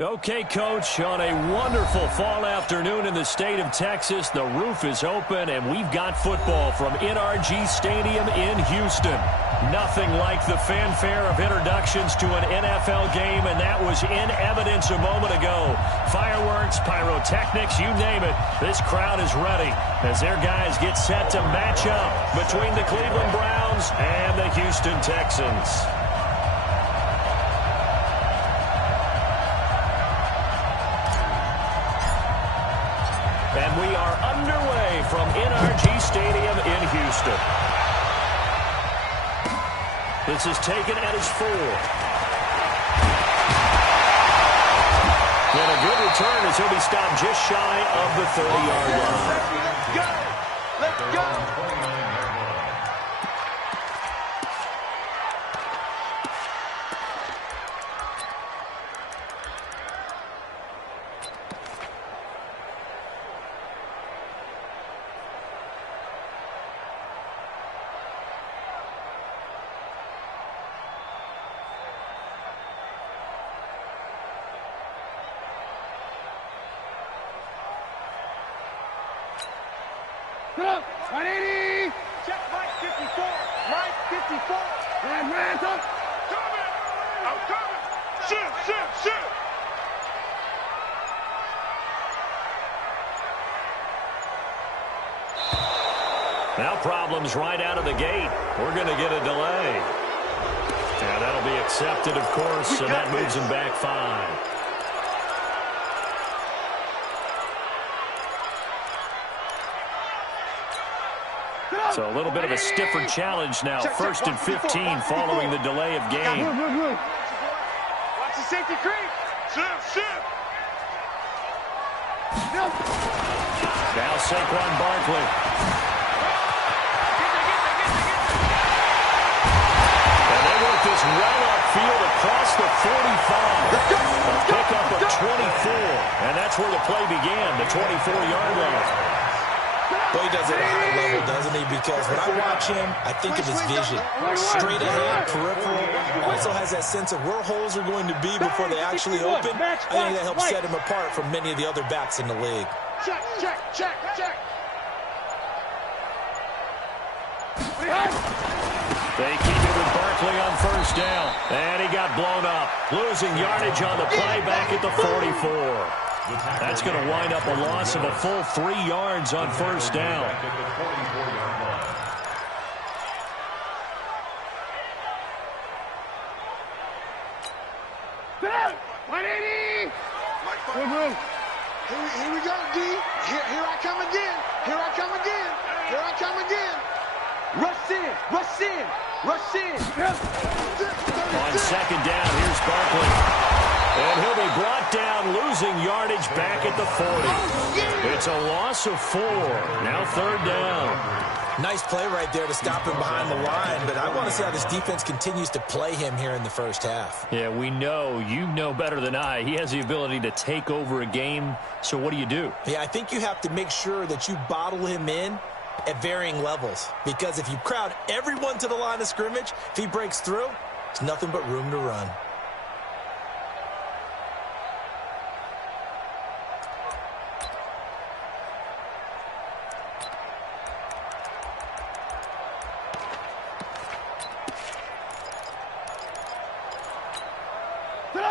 Okay, Coach, on a wonderful fall afternoon in the state of Texas, the roof is open, and we've got football from NRG Stadium in Houston. Nothing like the fanfare of introductions to an NFL game, and that was in evidence a moment ago. Fireworks, pyrotechnics, you name it, this crowd is ready as their guys get set to match up between the Cleveland Browns and the Houston Texans. And we are underway from NRG Stadium in Houston. This is taken at his 4. And a good return as he'll be stopped just shy of the 30-yard line. Let's go! Let's go! Get up! 180! Check Mike 54! Mike 54! Hands up! Coming! I'm coming! Shoot! Now problems right out of the gate. We're going to get a delay. Yeah, that'll be accepted, of course, and that moves him back 5. So a little bit of a stiffer challenge now. First and 15 following the delay of game. Watch the safety creep. Shoot. Now Saquon Barkley. And they work this well upfield across the 45. A pickup of 24. And that's where the play began, the 24-yard line. Well, he does it at a high level, doesn't he? Because when I watch him, I think of his vision. Straight ahead, peripheral. Also has that sense of where holes are going to be before they actually open. I think that helps set him apart from many of the other backs in the league. Check. They keep it with Barkley on first down. And he got blown up. Losing yardage on the play back at the 44. That's going to wind up a loss of a full 3 yards on first down. Here we go, D. Here I come again. Rush in. On second down, here's Barkley. And he'll be brought down, losing yardage back at the 40. It's a loss of 4. Now third down. Nice play right there to stop him behind the line, but I want to see how this defense continues to play him here in the first half. Yeah, we know. You know better than I. He has the ability to take over a game, so what do? Yeah, I think you have to make sure that you bottle him in at varying levels, because if you crowd everyone to the line of scrimmage, if he breaks through, it's nothing but room to run.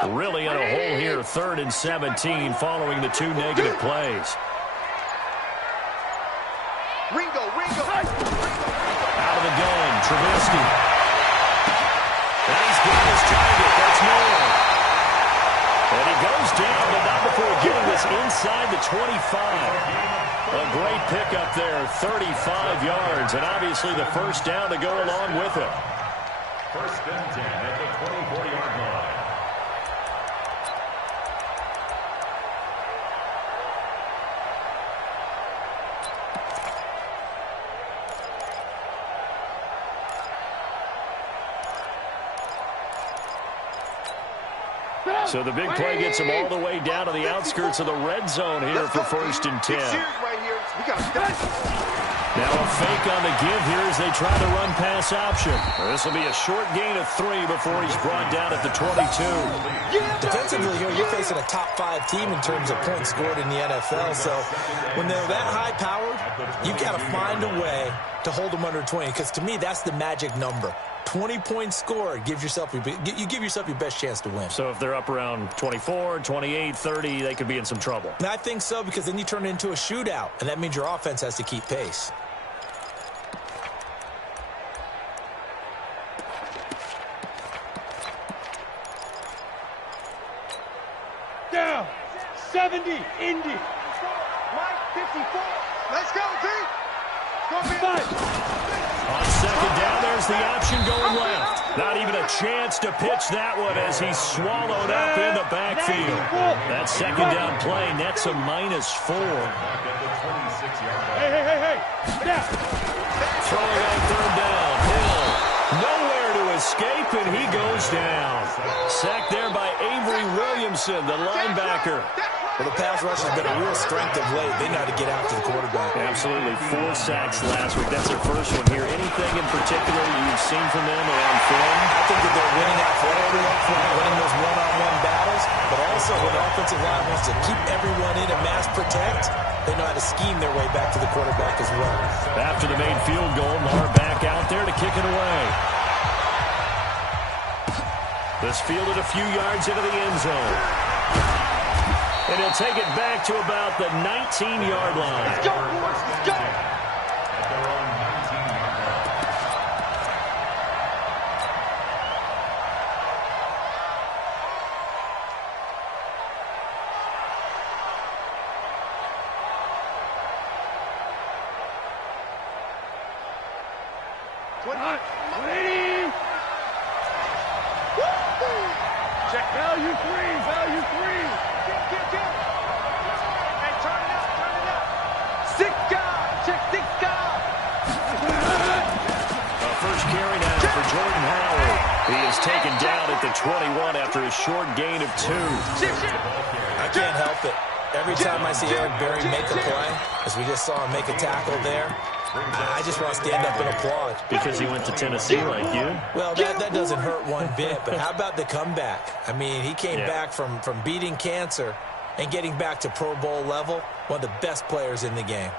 Really in a hole here, 3rd and 17 following the 2 negative plays. Ringo. Out of the gun, Trubisky. And he's got his target. That's Miller. And he goes down, but not before getting this inside the 25. A great pickup there, 35 yards, and obviously the first down to go along with it. First and 10 at the 24-yard line. So the big play gets him all the way down to the outskirts of the red zone here for first and 10. Right here. We got Now a fake on the give here as they try the run-pass option. This will be a short gain of 3 before he's brought down at the 22. Defensively here, you're facing a top-5 team in terms of points scored in the NFL. So when they're that high-powered, you've got to find a way to hold them under 20. Because to me, that's the magic number. 20 points scored, you give yourself your best chance to win. So if they're up around 24, 28, 30, they could be in some trouble. And I think so, because then you turn it into a shootout, and that means your offense has to keep pace. Down. 70. Indy. Mike, 54. Let's go, D. On second down, there's the option going left. Not even a chance to pitch that one as he's swallowed up in the backfield. That second down play nets a -4. Hey. Down. Throwing on third down. Hill. Nowhere to escape, and he goes down. Sacked there by Avery Williamson, the linebacker. Well, the pass rush has been a real strength of late. They know how to get out to the quarterback. Absolutely. 4 sacks last week. That's their first one here. Anything in particular you've seen from them around film? I think that they're winning athletically up front, winning those one-on-one battles, but also when the offensive line wants to keep everyone in and mass protect, they know how to scheme their way back to the quarterback as well. After the made field goal, Maher back out there to kick it away. This fielded a few yards into the end zone. And he'll take it back to about the 19-yard line. Let's go, boys. Let's go. At their own 19-yard line. Check. Value three. Get. Hey, turn it up. Six guys. Check 6 guys. First carry now for Jordan Howard. He is taken down at the 21 after a short gain of 2. I can't help it. Every time I see Eric Berry make a play, as we just saw him make a tackle there, I just want to stand up and applaud. Because he went to Tennessee like you? Well, that doesn't hurt one bit, but how about the comeback? I mean, he came back from beating cancer and getting back to Pro Bowl level, one of the best players in the game.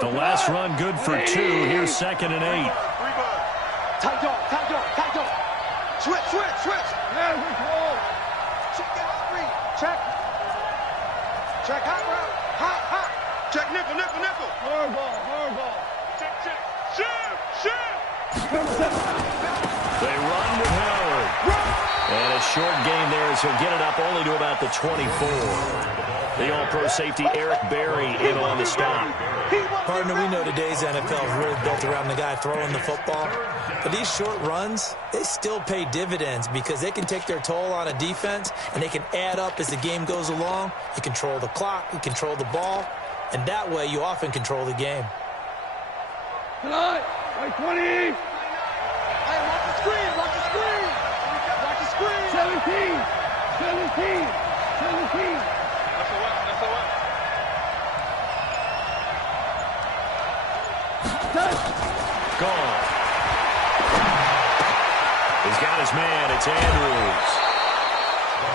The last run good for 2. Here's 2nd and 8. Tight dog. Switch. Yeah, we call. Check the hot read. Check hot route. Hot. Check nickel. Hard ball. Check. Shift. They run with Howard. And a short gain there as he'll get it up only to about the 24. The all-pro safety Eric Berry in on the stop. Partner, we know today's NFL is really built around the guy throwing the football. But these short runs, they still pay dividends because they can take their toll on a defense and they can add up as the game goes along. You control the clock, you control the ball, and that way you often control the game. Tonight, like 20. Hey, watch the screen. 17. That's a what? Gone. He's got his man. It's Andrews.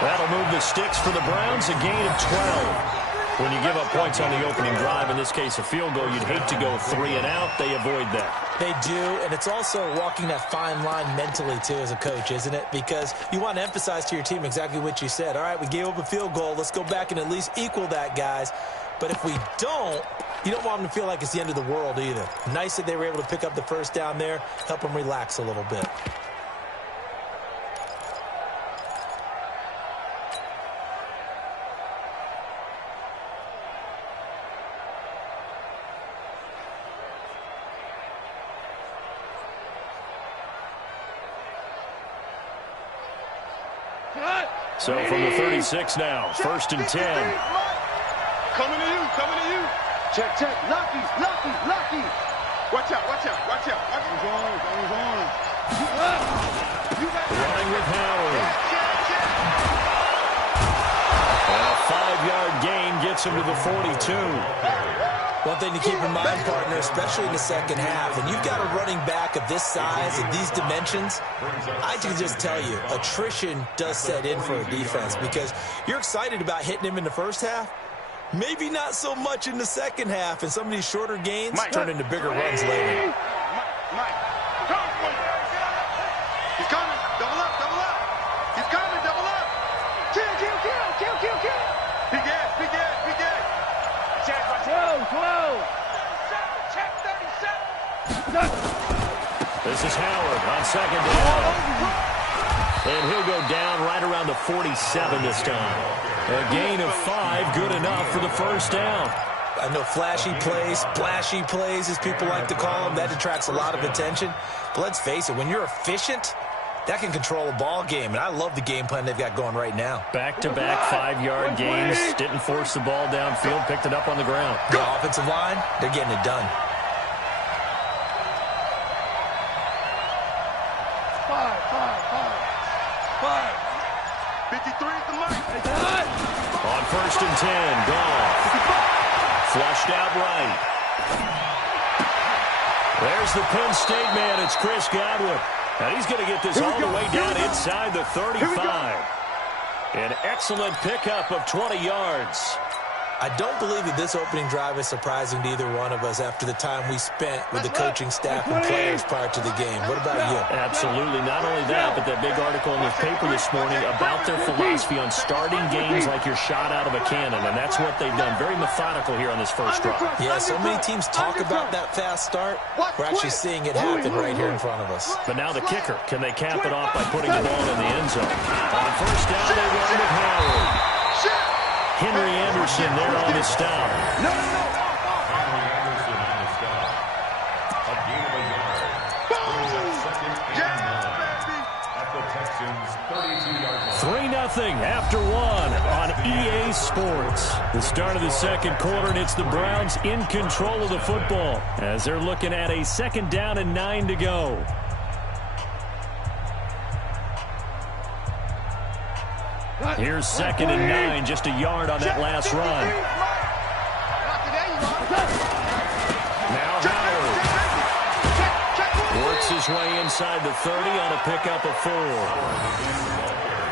That'll move the sticks for the Browns, a gain of 12. When you give up points on the opening drive, in this case a field goal, you'd hate to go 3 and out. They avoid that. They do, and it's also walking that fine line mentally, too, as a coach, isn't it? Because you want to emphasize to your team exactly what you said. All right, we gave up a field goal. Let's go back and at least equal that, guys. But if we don't, you don't want them to feel like it's the end of the world either. Nice that they were able to pick up the first down there, help them relax a little bit. So from the 36 now, 1st and 10. Coming to you. Check. Lucky. Watch out. Running with Howard. And a 5-yard gain gets him to the 42. One thing to keep in mind, partner, especially in the second half, and you've got a running back of this size and these dimensions, I can just tell you, attrition does set in for a defense because you're excited about hitting him in the first half, maybe not so much in the second half, and some of these shorter gains turn into bigger runs later. Mike. He's coming. Double up. He's coming. Double up. Kill. Big gas. Close. Check 37. This is Howard on second down. And he'll go down right around the 47 this time. A gain of 5, good enough for the first down. I know flashy plays, splashy plays, as people like to call them, that attracts a lot of attention. But let's face it, when you're efficient, that can control a ball game, and I love the game plan they've got going right now. Back-to-back 5-yard gains, didn't force the ball downfield, picked it up on the ground. The offensive line, they're getting it done. 53 is the mark. On first and 10, Goff. Flushed out right. There's the Penn State man. It's Chris Godwin. And he's going to get this all the way down inside the 35. An excellent pickup of 20 yards. I don't believe that this opening drive is surprising to either one of us after the time we spent with the coaching staff and players prior to the game. What about you? Absolutely. Not only that, but that big article in the paper this morning about their philosophy on starting games like you're shot out of a cannon, and that's what they've done. Very methodical here on this first drive. Yeah, so many teams talk about that fast start. We're actually seeing it happen right here in front of us. But now the kicker. Can they cap it off by putting the ball in the end zone? On first down, they run with Howard. Henry Anderson there on the stop. Henry Anderson on the stop. A gain of a yard. Brings up second and 9 at the Texans' 32-yard line. 3-0 after 1 on EA Sports. The start of the second quarter, and it's the Browns in control of the football as they're looking at a second down and 9 to go. Here's second and 9, just a yard on that last run. Now Howard works his way inside the 30 on a pickup of 4.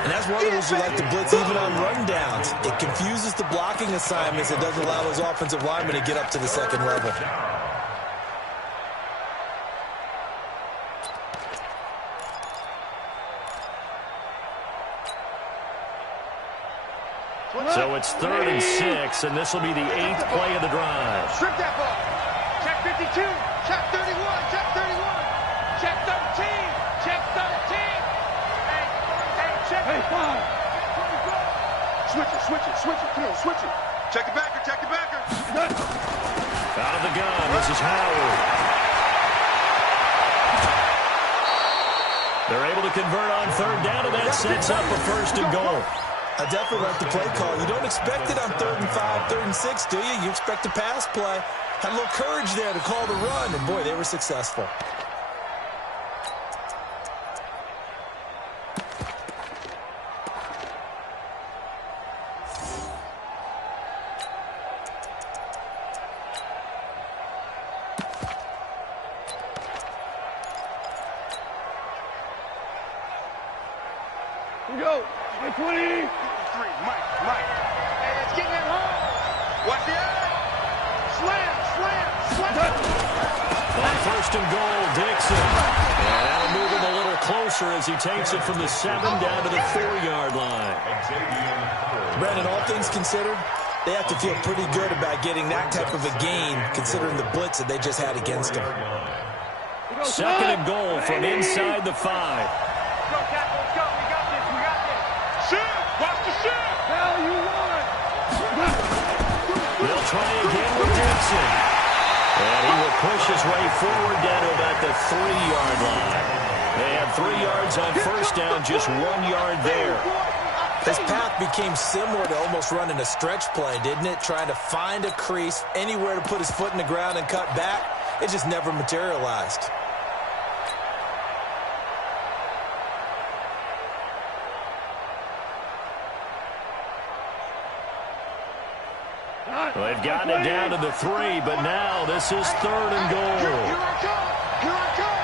And that's one of those you like to blitz even on rundowns. It confuses the blocking assignments. It doesn't allow those offensive linemen to get up to the second level. So it's 3rd and 6, and this will be the 8th play of the drive. Strip that ball. Check 52. Check 31. Check 31. Check 13. Check 13. Hey, check. Hey, 5. Switch it. Come on, switch it. Check the backer. Out of the gun, this is Howard. They're able to convert on 3rd down, and that sets up a 1st and goal. I definitely like the play call. You don't expect it on 3rd and 5, 3rd and 6, do you? You expect a pass play. Had a little courage there to call the run, and boy, they were successful. Here we go. 20. Mike. Hey, let's get him home. Watch the eye. Slam. On 1st and goal, Dixon. And that'll move him a little closer as he takes it from the 7 down to the 4-yard line. Brandon, all things considered, they have to feel pretty good about getting that type of a gain considering the blitz that they just had against them. 2nd and goal from inside the 5. Let's go, we got this. Shoot. Watch the shoot. Hell, you won. They'll try again with Dixon. And he will push his way forward down to about the 3-yard line. They had 3 yards on 1st down, just 1 yard there. This path became similar to almost running a stretch play, didn't it? Trying to find a crease, anywhere to put his foot in the ground and cut back. It just never materialized. Well, they've gotten it down to the 3, but now this is 3rd and goal. Here I come. Here I come.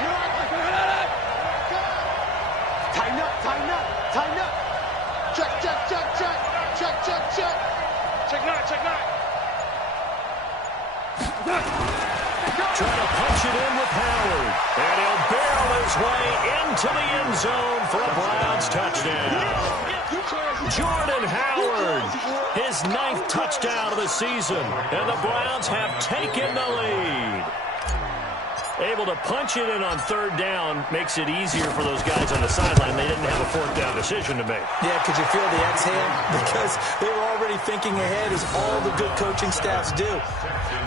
Here I come. Tighten up, tighten up, tighten up. Check, check, check, check. Check, check, check. Check 9, check 9. Trying to punch it in with Howard. And he'll barrel his way into the end zone for a Browns touchdown. Jordan Howard, his 9th touchdown of the season. And the Browns have taken the lead. Able to punch it in on 3rd down makes it easier for those guys on the sideline. They didn't have a 4th down decision to make. Yeah, could you feel the exhale? Because they were already thinking ahead, as all the good coaching staffs do.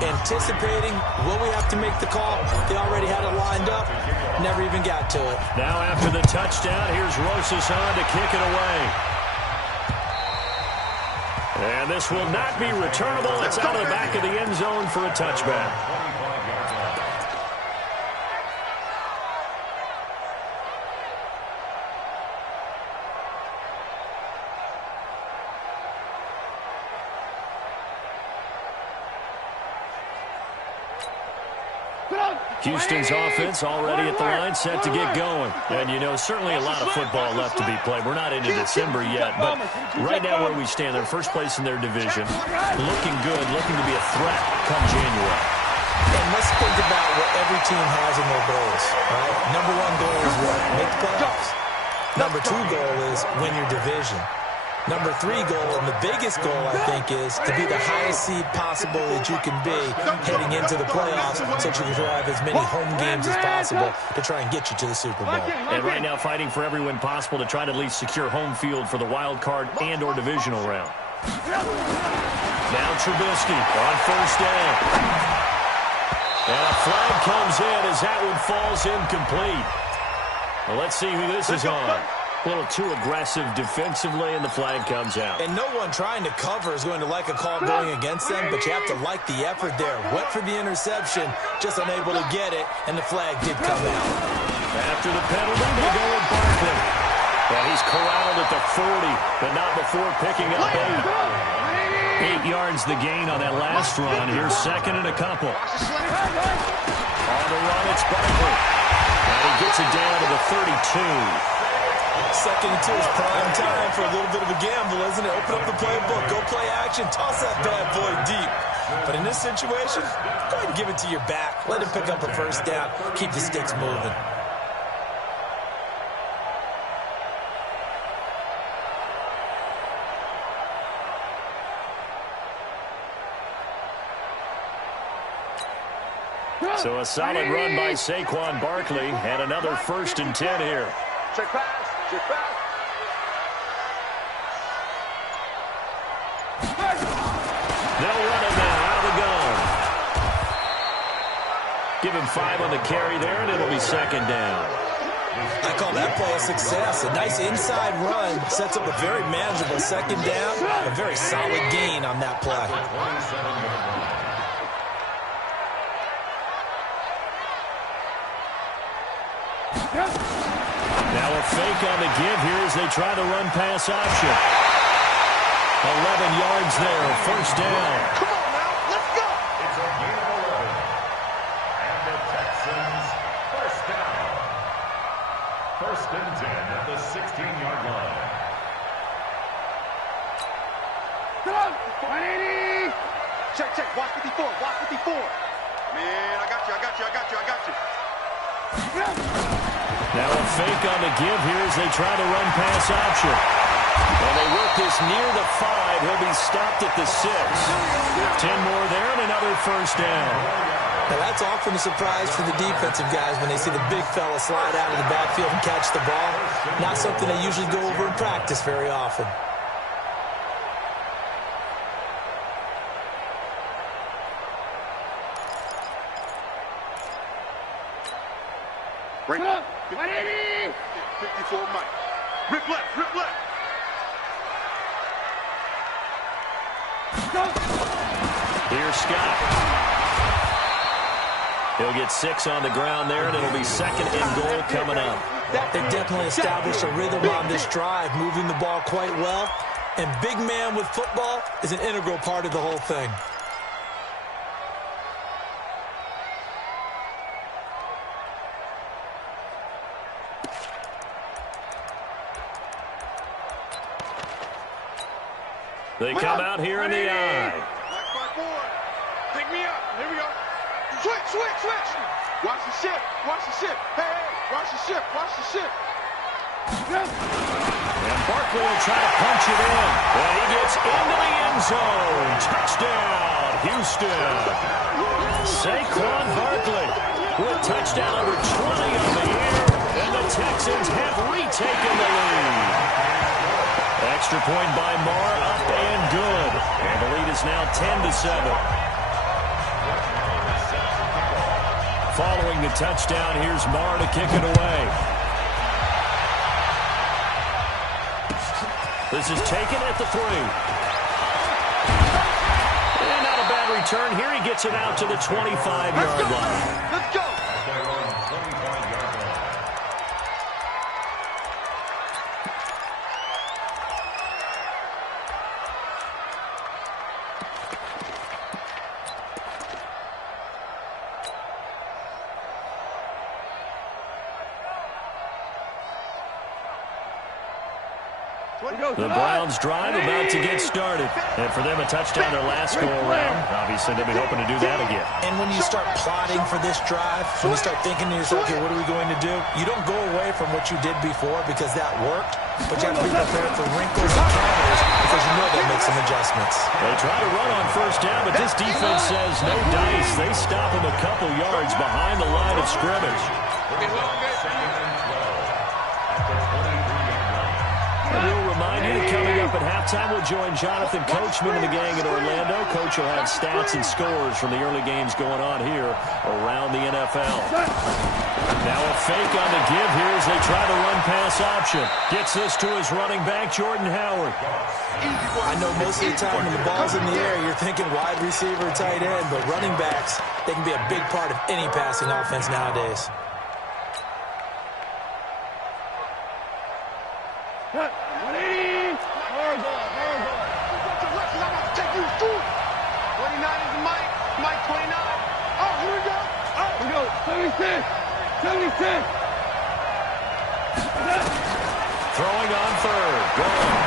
Anticipating, will we have to make the call? They already had it lined up. Never even got to it. Now after the touchdown, here's Rosas on to kick it away. And this will not be returnable. It's out of the back of the end zone for a touchback. Houston's offense already at the line, set to get going. And, you know, certainly a lot of football left to be played. We're not into December yet, but right now where we stand, they're first place in their division. Looking good, looking to be a threat come January. And let's think about what every team has in their goals, right? Number 1 goal is what? Make the playoffs. Number 2 goal is win your division. Number 3 goal, and the biggest goal, I think, is to be the highest seed possible that you can be heading into the playoffs, so that you can drive as many home games as possible to try and get you to the Super Bowl. And right now fighting for every win possible to try to at least secure home field for the wild card and or divisional round. Now Trubisky on 1st down. And a flag comes in as that one falls incomplete. Well, let's see who this is on. A little too aggressive defensively, and the flag comes out. And no one trying to cover is going to like a call going against them, but you have to like the effort there. Went for the interception, just unable to get it, and the flag did come out. After the penalty, they go with Barkley. Well, he's corralled at the 40, but not before picking up 8. 8 yards the gain on that last run. Here's 2nd and a couple. On the run, it's Barkley. And he gets it down to the 32. 2nd and 2 is prime time for a little bit of a gamble, isn't it? Open up the playbook, go play action, toss that bad boy deep. But in this situation, go ahead and give it to your back. Let him pick up a 1st down. Keep the sticks moving. So a solid run by Saquon Barkley, and another 1st and 10 here. Check pass. Check pass. They'll run it now out of the gun. Give him 5 on the carry there, and it'll be 2nd down. I call that play a success. A nice inside run sets up a very manageable 2nd down. A very solid gain on that play. Now a fake on the give here as they try the run pass option. 11 yards there, 1st down. Come on now, let's go. It's a gain of 11. And the Texans, 1st down. 1st and 10 at the 16-yard line. Check, check, watch 54, watch 54. Man, I got you, I got you, I got you, I got you. Now a fake on the give here as they try the run pass option. And they work this near the 5. He'll be stopped at the 6. 10 more there and another 1st down. Now that's often a surprise for the defensive guys when they see the big fella slide out of the backfield and catch the ball. Not something they usually go over in practice very often. Bring it up. 54 Mike. Rip left, rip left. Here's Scott. He'll get 6 on the ground there, and it'll be 2nd and goal coming up. They definitely established a rhythm on this drive, moving the ball quite well. And big man with football is an integral part of the whole thing. They come out here in the eye. Pick me up. Here we go. Switch. Watch the ship. Hey, watch the ship. And Barkley will try to punch it in. And he gets into the end zone. Touchdown, Houston. Saquon Barkley with touchdown number 20 on the year. And the Texans have retaken the lead. Extra point by Marr, up and good. And the lead is now 10-7. Following the touchdown, here's Marr to kick it away. This is taken at the 3. And not a bad return. Here he gets it out to the 25-yard line. Let's go. The Browns drive about to get started. And for them, a touchdown their last go-around. Obviously, they'll be hoping to do that again. And when you start plotting for this drive, when you start thinking to yourself, okay, what are we going to do? You don't go away from what you did before because that worked, but you have to be prepared for wrinkles and counters because you know they'll make some adjustments. They try to run on first down, but this defense says no dice. They stop him a couple yards behind the line of scrimmage. We'll remind you that coming up at halftime, we'll join Jonathan Coachman and the gang in Orlando. Coach will have stats and scores from the early games going on here around the NFL. Now a fake on the give here as they try the run-pass option. Gets this to his running back, Jordan Howard. I know most of the time when the ball's in the air, you're thinking wide receiver, tight end, but running backs, they can be a big part of any passing offense nowadays. Cut. 180. Hard ball. Take you through. 29 is Mike 29. Oh, here we go. Here we go. 76. Throwing on third. Gone.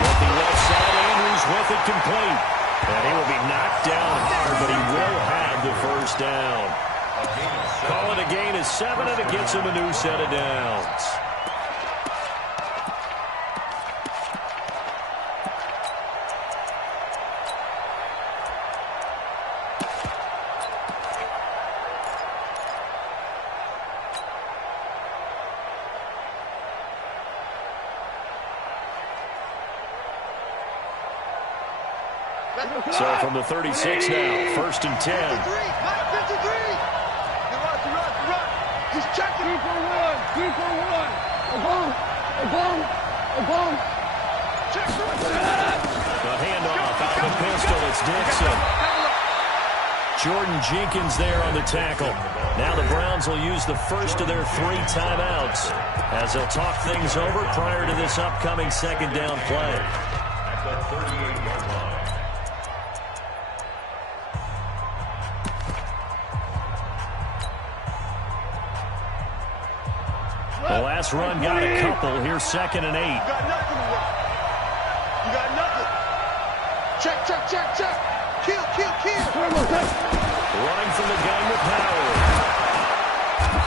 With the left side, Andrews with it complete. And he will be knocked down hard, but he will have the first down. Call it a gain of 7, and it gets him a new set of downs. So from the 36 now, 1st and 10. 53. Run. He's checking. 2 for 1. A bomb. Check. The handoff out of the pistol. It's Dixon. Jordan Jenkins there on the tackle. Now the Browns will use the first of their 3 timeouts as they'll talk things over prior to this upcoming second down play. At the 38-yard line. The last run got a couple. Here's 2nd and 8. You got nothing to work. You got nothing. Check. Kill. Running from the gun with Howard.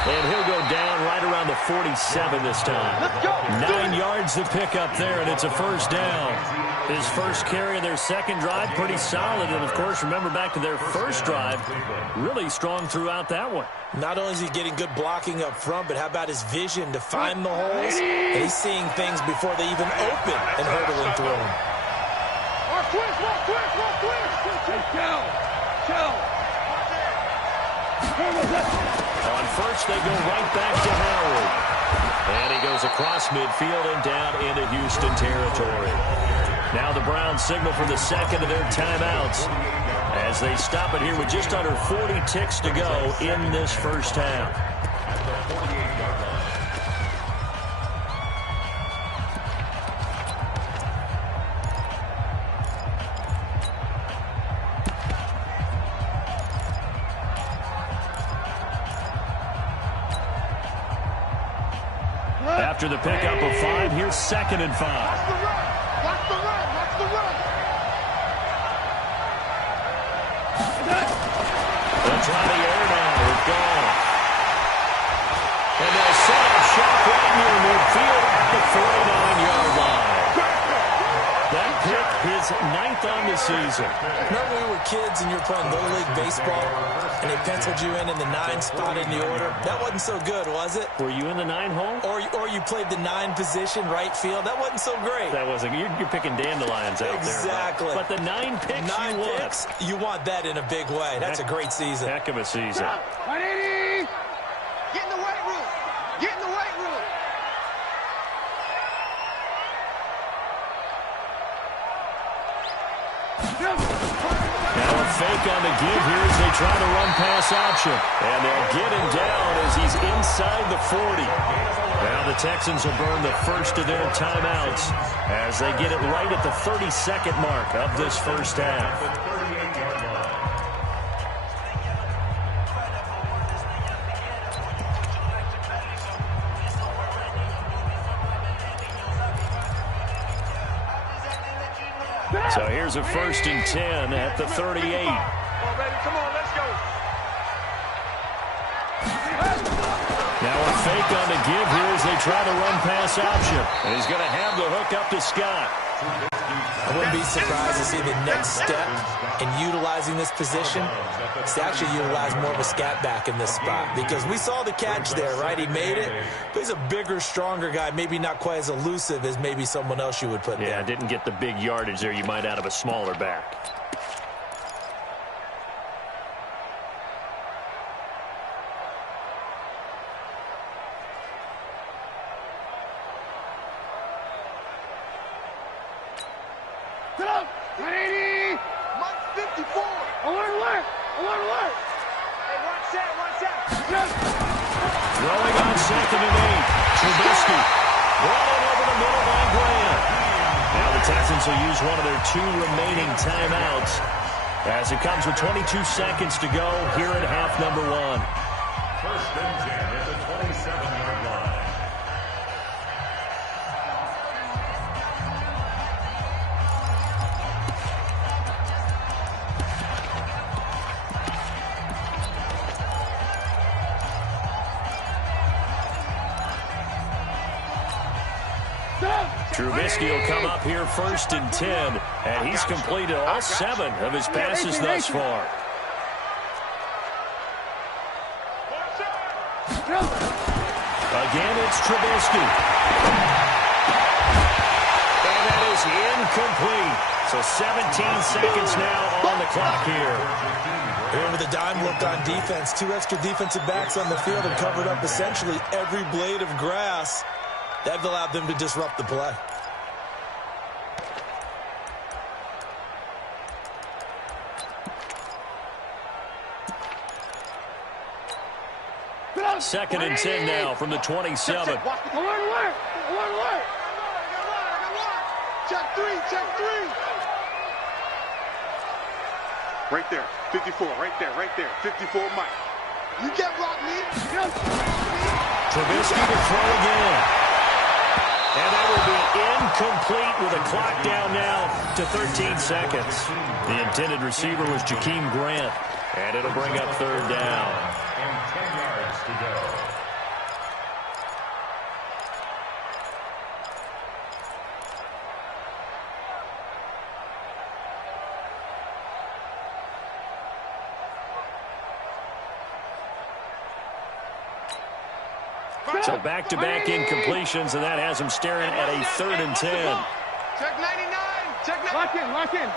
And he'll go down right around the 47 this time. Let's go. 9 yards to pick up there, and it's a first down. His first carry of their second drive, pretty solid. And, of course, remember back to their first drive, really strong throughout that one. Not only is he getting good blocking up front, but how about his vision to find the holes? And he's seeing things before they even open and hurdling through them. On first, they go right back to Howard. And he goes across midfield and down into Houston territory. Now the Browns signal for the second of their timeouts as they stop it here with just under 40 ticks to go in this first half. After the pickup of 5, here's 2nd and 5. Watch the run. Watch the run. Watch the run. They'll try the air now. It's gone. And they'll set up shop right near midfield at the 49-yard line. That pick, his 9th on the season. Remember we were kids and you were playing Little League Baseball and they penciled you in the 9 spot in the order? That wasn't so good, was it? Were you in the 9 hole? Or you played the 9 position, right field? That wasn't so great. That wasn't. You're picking dandelions out exactly. there. But the 9 picks 9 you picks, you want that in a big way. That's a great season. Heck of a season. 180. Get in the weight room. Get in the weight room. Now a fake on the give here as they try to run pass option. And they'll get him down as he's inside the 40. Now the Texans will burn the first of their timeouts as they get it right at the 32nd mark of this first half. So here's a 1st and 10 at the 38. Come on, baby. Come on, let's go. Now a fake on the give here as they try to run pass option. And he's going to have the hook up to Scott. I wouldn't be surprised to see the next step in utilizing this position is to actually utilize more of a scat back in this spot. Because we saw the catch there, right? He made it. But he's a bigger, stronger guy, maybe not quite as elusive as maybe someone else you would put there. Yeah, didn't get the big yardage there you might out of a smaller back. Get up. 180. Mike 54. I want to work. I want to work. Hey, watch that. Watch that. Throwing on 2nd and 8. Trubisky brought it over the middle by Graham. Now the Texans will use one of their 2 remaining timeouts as it comes with 22 seconds to go here at half number 1. 1st and 10 at the 27-yard line. Trubisky will come up here 1st and 10, and he's completed all 7 of his passes thus far. Again, it's Trubisky. And that is incomplete. So 17 seconds now on the clock here. Here with a dime look on defense, 2 extra defensive backs on the field and covered up essentially every blade of grass. That allowed them to disrupt the play. Second and 10 now from the 27. I want to work. I want to work. Check 3. Check 3. Right there. 54. Right there. 54, Mike. You can't block me. Trubisky to throw again. And that will be incomplete with a clock down now to 13 seconds. The intended receiver was Jakeem Grant. And it'll bring up 3rd down. And 10 yards to go. So back-to-back incompletions, and that has him staring at a 3rd and 10. Check 99. Check 99. Lock in. Lock in.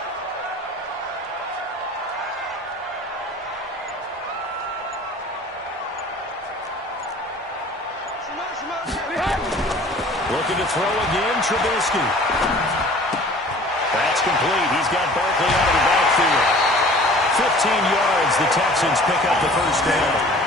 Looking to throw again, Trubisky. That's complete. He's got Barkley out of the backfield. 15 yards, the Texans pick up the 1st down.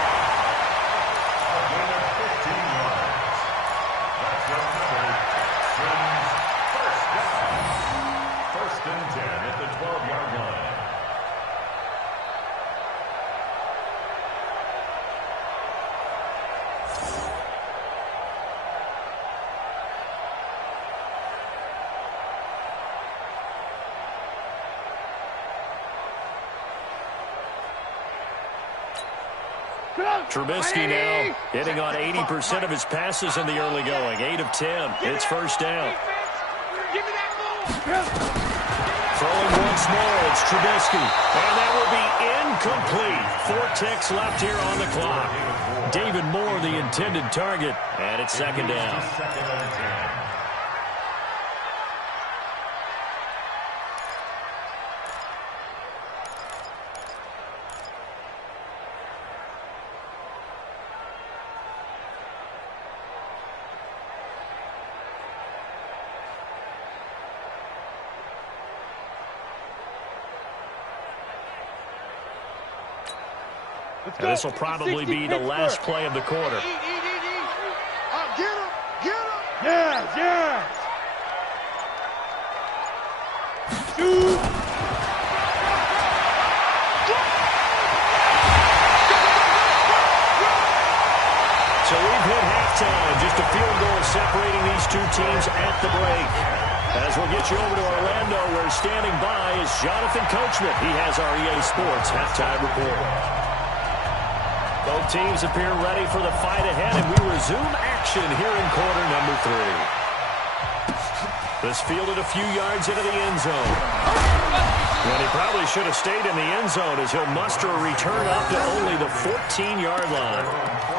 Trubisky now hitting on 80% of his passes in the early going. 8 of 10. It's first down. Throwing once more, it's Trubisky. And that will be incomplete. 4 ticks left here on the clock. David Moore, the intended target, and it's second down. This will probably be the last play of the quarter. Get him! Get him! Yes, yes! Shoot! So we've hit halftime. Just a field goal separating these two teams at the break. As we'll get you over to Orlando, where standing by is Jonathan Coachman. He has our EA Sports halftime report. Both teams appear ready for the fight ahead, and we resume action here in quarter number 3. This fielded a few yards into the end zone. And he probably should have stayed in the end zone as he'll muster a return up to only the 14-yard line.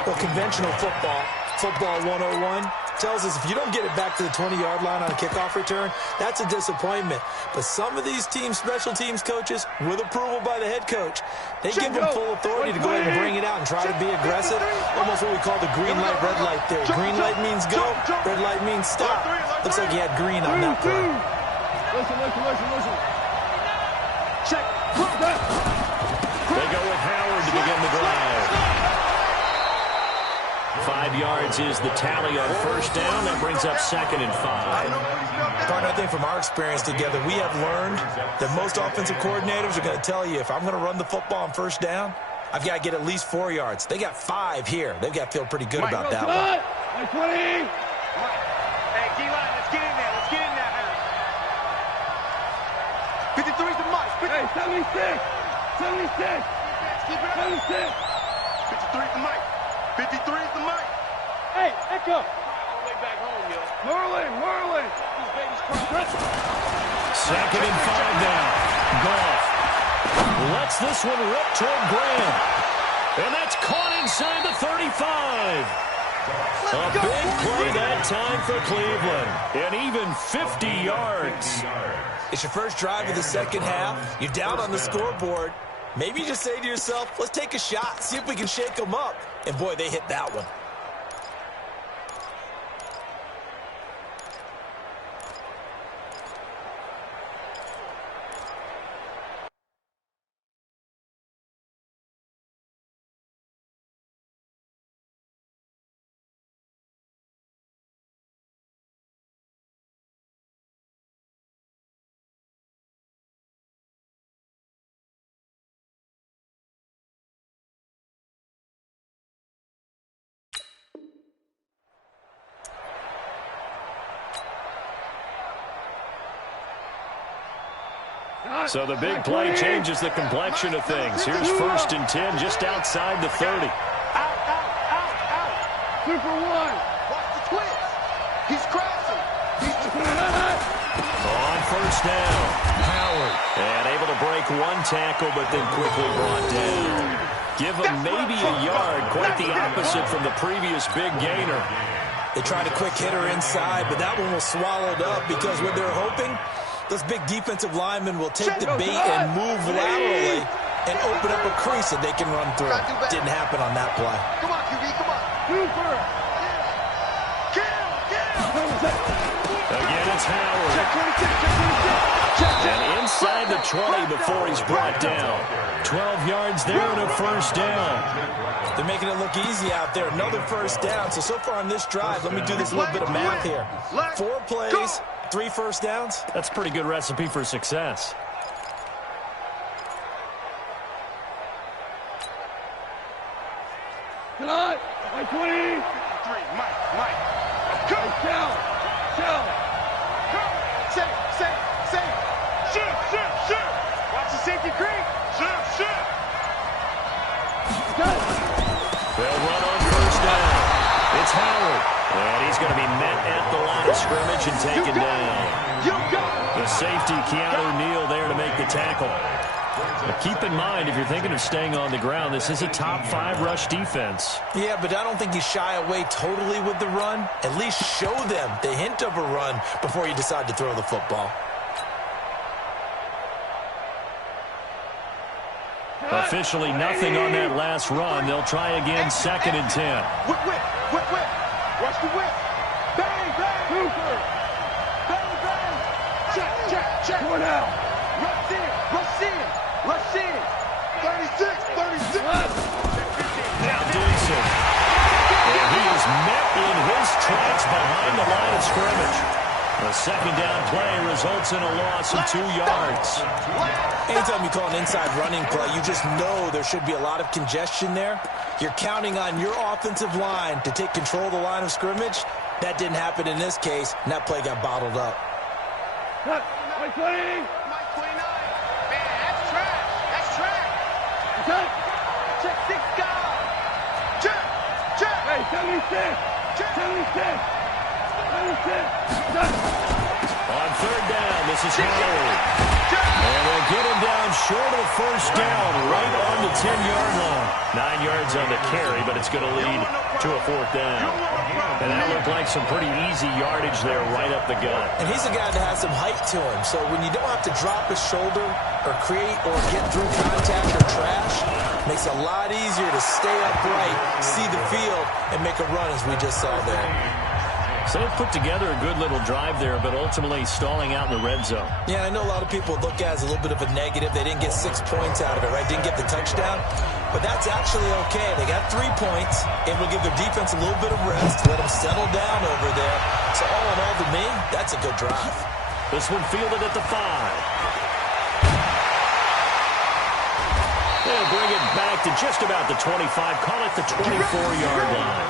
Well, conventional football 101, tells us if you don't get it back to the 20-yard line on a kickoff return, that's a disappointment. But some of these teams, special teams coaches, with approval by the head coach, they give them full authority to go ahead and bring it out and try to be aggressive. Almost what we call the green light, red light theory. Green light means go, red light means stop. Looks like he had green on that play. Listen. Check. They go with Howard to begin the drive. 5 yards is the tally on first down. That brings up 2nd and 5. Partner, I think from our experience together, we have learned that most offensive coordinators are going to tell you, if I'm going to run the football on first down, I've got to get at least 4 yards. They got 5 here. They've got to feel pretty good about that one. Hey, D-line, let's get in there. Let's get in there. 53's the mic. Hey, 76. Keep it up. 76. 53's the mic. 53's the mic. Hey, Echo. On the way back home, yo. Merlin. These babies crying. 2nd and 5 now. Goff lets this one rip toward Graham. And that's caught inside the 35. A big play that time for Cleveland. And even 50 yards. It's your first drive of the second half. You're down on the scoreboard. Maybe you just say to yourself, let's take a shot, see if we can shake them up. And, boy, they hit that one. So the big play changes the complexion of things. Here's 1st and 10 just outside the 30. Out. 2 for 1. Watch the twist. He's crashing. On first down, Howard. And able to break one tackle, but then quickly brought down. Give him maybe a yard, quite the opposite from the previous big gainer. They tried a quick hitter inside, but that one was swallowed up because what they're hoping, those big defensive linemen will take the bait and move laterally and open up a crease that they can run through. Didn't happen on that play. Come on, QB, come on. Cooper. Again, it's Howard. And inside the 20 before he's brought down. 12 yards there and a first down. They're making it look easy out there. Another first down. So far on this drive, let me do this little bit of math here. 4 plays, 3 first downs. That's a pretty good recipe for success. Tonight, by 20. 3, Mike. Go. Shell. Safe. Shoot. Watch the safety creep. Shoot. Got it. scrimmage and taken down. The safety, Keanu Neal, there to make the tackle. But keep in mind, if you're thinking of staying on the ground, this is a top 5 rush defense. Yeah, but I don't think you shy away totally with the run. At least show them the hint of a run before you decide to throw the football. Officially nothing on that last run. They'll try again, 2nd and 10. Whip. Rush the whip. Bang, bang. Cooper. Bang, bang. Check. Going out. Rush in. 36. Now Dixon. And he is met in his tracks behind the line of scrimmage. The 2nd down play results in a loss of 2 yards. Anytime you call an inside running play, you just know there should be a lot of congestion there. You're counting on your offensive line to take control of the line of scrimmage. That didn't happen in this case, and that play got bottled up. Cut. Mike 20. Mike 29. Man, that's trash. Cut. Check 6 guys. Check. Hey, 76. 76. Cut. On 3rd down, this is Howard. And they'll get him down short of the 1st down, right on the 10-yard line. 9 yards on the carry, but it's going to lead to a 4th down. And that looked like some pretty easy yardage there right up the gut. And he's a guy that has some height to him, so when you don't have to drop his shoulder or create or get through contact or trash, makes it a lot easier to stay upright, see the field, and make a run as we just saw there. So they put together a good little drive there, but ultimately stalling out in the red zone. Yeah, I know a lot of people look at it as a little bit of a negative. They didn't get 6 points out of it, right? Didn't get the touchdown. But that's actually okay. They got 3 points. It will give their defense a little bit of rest, let them settle down over there. So all in all, to me, that's a good drive. This one fielded at the 5. They'll bring it back to just about the 25. Call it the 24-yard line.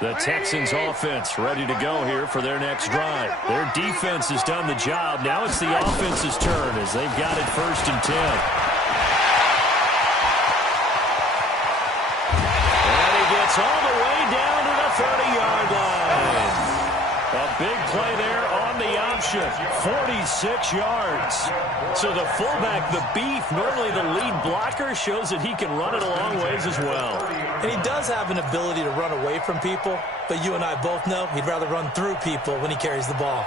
The Texans offense ready to go here for their next drive. Their defense has done the job. Now it's the offense's turn as they've got it 1st and 10. And he gets all the way down to the 30-yard line. A big play there on the option. 46 yards. So the fullback, the beef, normally the lead blocker, shows that he can run it a long ways as well. And he does have an ability to run away from people, but you and I both know he'd rather run through people when he carries the ball.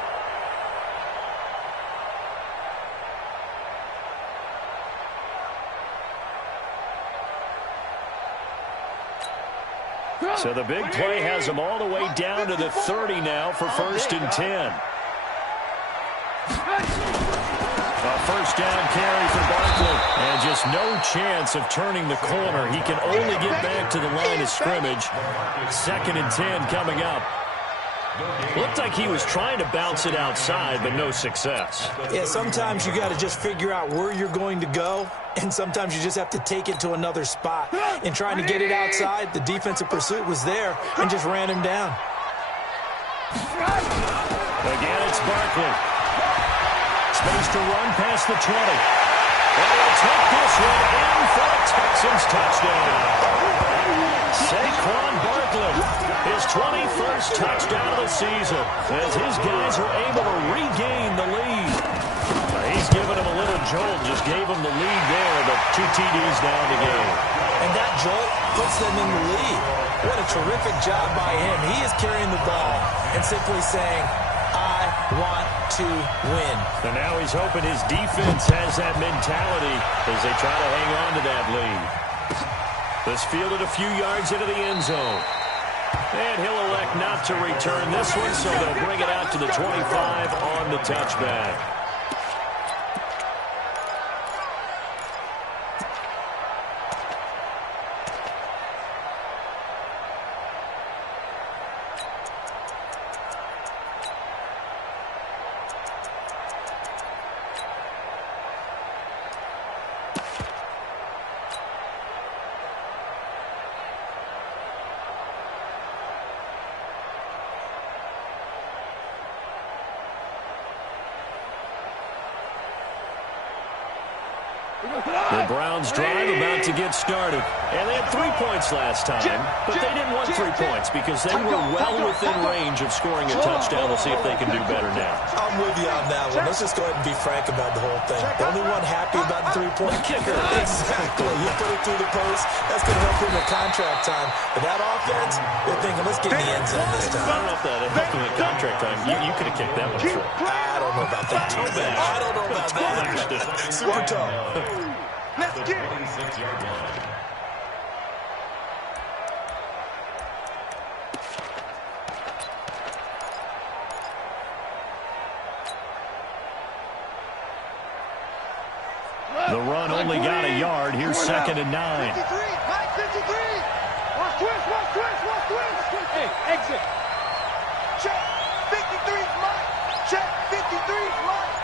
So the big play has him all the way down to the 30 now for 1st and 10. A 1st down carry for Barkley. And just no chance of turning the corner. He can only get back to the line of scrimmage. 2nd and 10 coming up. Looked like he was trying to bounce it outside, but no success. Yeah, sometimes you got to just figure out where you're going to go, and sometimes you just have to take it to another spot. In trying to get it outside, the defensive pursuit was there and just ran him down. Again, it's Barkley. Space to run past the 20. And he'll take this one in for a Texans touchdown. Saquon Barkley, his 21st touchdown of the season, as his guys are able to regain the lead. He's given him a little jolt, just gave him the lead there, but 2 TDs down the game. And that jolt puts them in the lead. What a terrific job by him. He is carrying the ball and simply saying, I want to win. And now he's hoping his defense has that mentality as they try to hang on to that lead. This fielded a few yards into the end zone. And he'll elect not to return this one, so they'll bring it out to the 25 on the touchback. The Browns drive about to get started. And they had 3 points last time, but they didn't want 3 points because they were well within range of scoring a touchdown. We'll see if they can do better now. I'm with you on that one. Let's just go ahead and be frank about the whole thing. The only one happy about the 3-point kicker. Exactly. You put it through the post. That's going to help him with contract time. But that offense, they're thinking, let's get in the end zone this time. I don't know if that helped him with contract time. You could have kicked that one short. I don't know about that. I don't know about that. Super tough. Let's get it. 26-yard line. The run only got a yard. Here's 2nd and 9. 53, Mike 53. Watch twist. Hey, exit. Check. 53's Mike. Check. 53's Mike.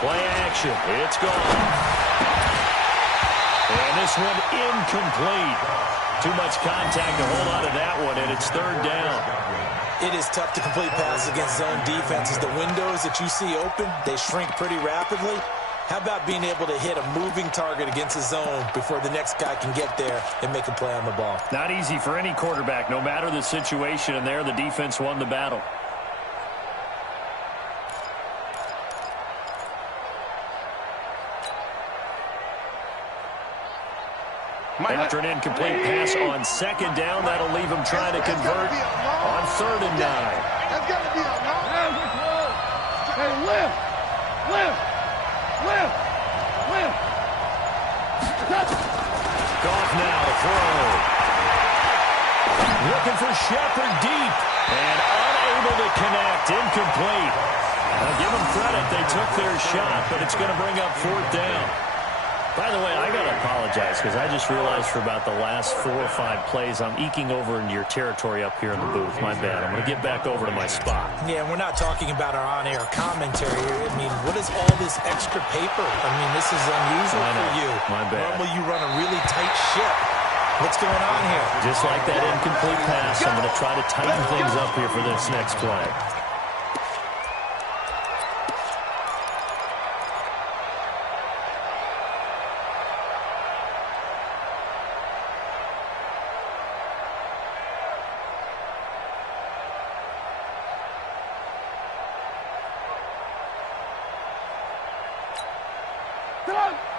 Play action. It's gone. And this one incomplete. Too much contact to hold on to that one, and it's 3rd down. It is tough to complete passes against zone defenses. The windows that you see open, they shrink pretty rapidly. How about being able to hit a moving target against a zone before the next guy can get there and make a play on the ball? Not easy for any quarterback, no matter the situation, and there the defense won the battle. After an incomplete pass on 2nd down, that'll leave him trying to convert on 3rd and 9. That's got to be a long. Hey, lift. Goff now to throw. Looking for Shepard deep. And unable to connect. Incomplete. Now give them credit. They took their shot, but it's going to bring up 4th down. By the way, I got to apologize because I just realized for about the last 4 or 5 plays, I'm eking over into your territory up here in the booth. My bad. I'm going to get back over to my spot. Yeah, we're not talking about our on-air commentary here. I mean, what is all this extra paper? I mean, this is unusual for you. My bad. Normally you run a really tight ship. What's going on here? Just like that incomplete pass, I'm going to try to tighten things up here for this next play.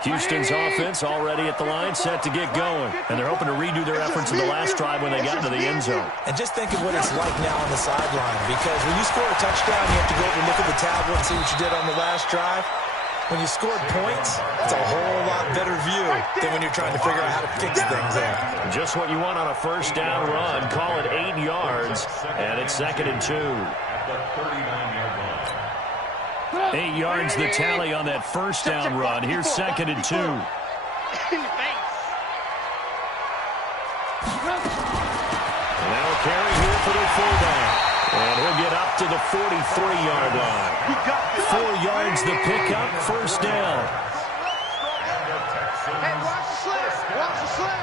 Houston's offense already at the line, set to get going. And they're hoping to redo their efforts in the last drive when they got into the end zone. And just think of what it's like now on the sideline. Because when you score a touchdown, you have to go over and look at the tablet and see what you did on the last drive. When you scored points, it's a whole lot better view than when you're trying to figure out how to fix things there. Just what you want on a 1st down run. Call it 8 yards, and it's 2nd and 2. At the 39-yard line. 8 yards the tally on that 1st down run. Here's 2nd and 2. And that'll carry here for the fullback. And he'll get up to the 43-yard line. 4 yards the pickup, 1st down. Hey, watch the slip. Watch the slip.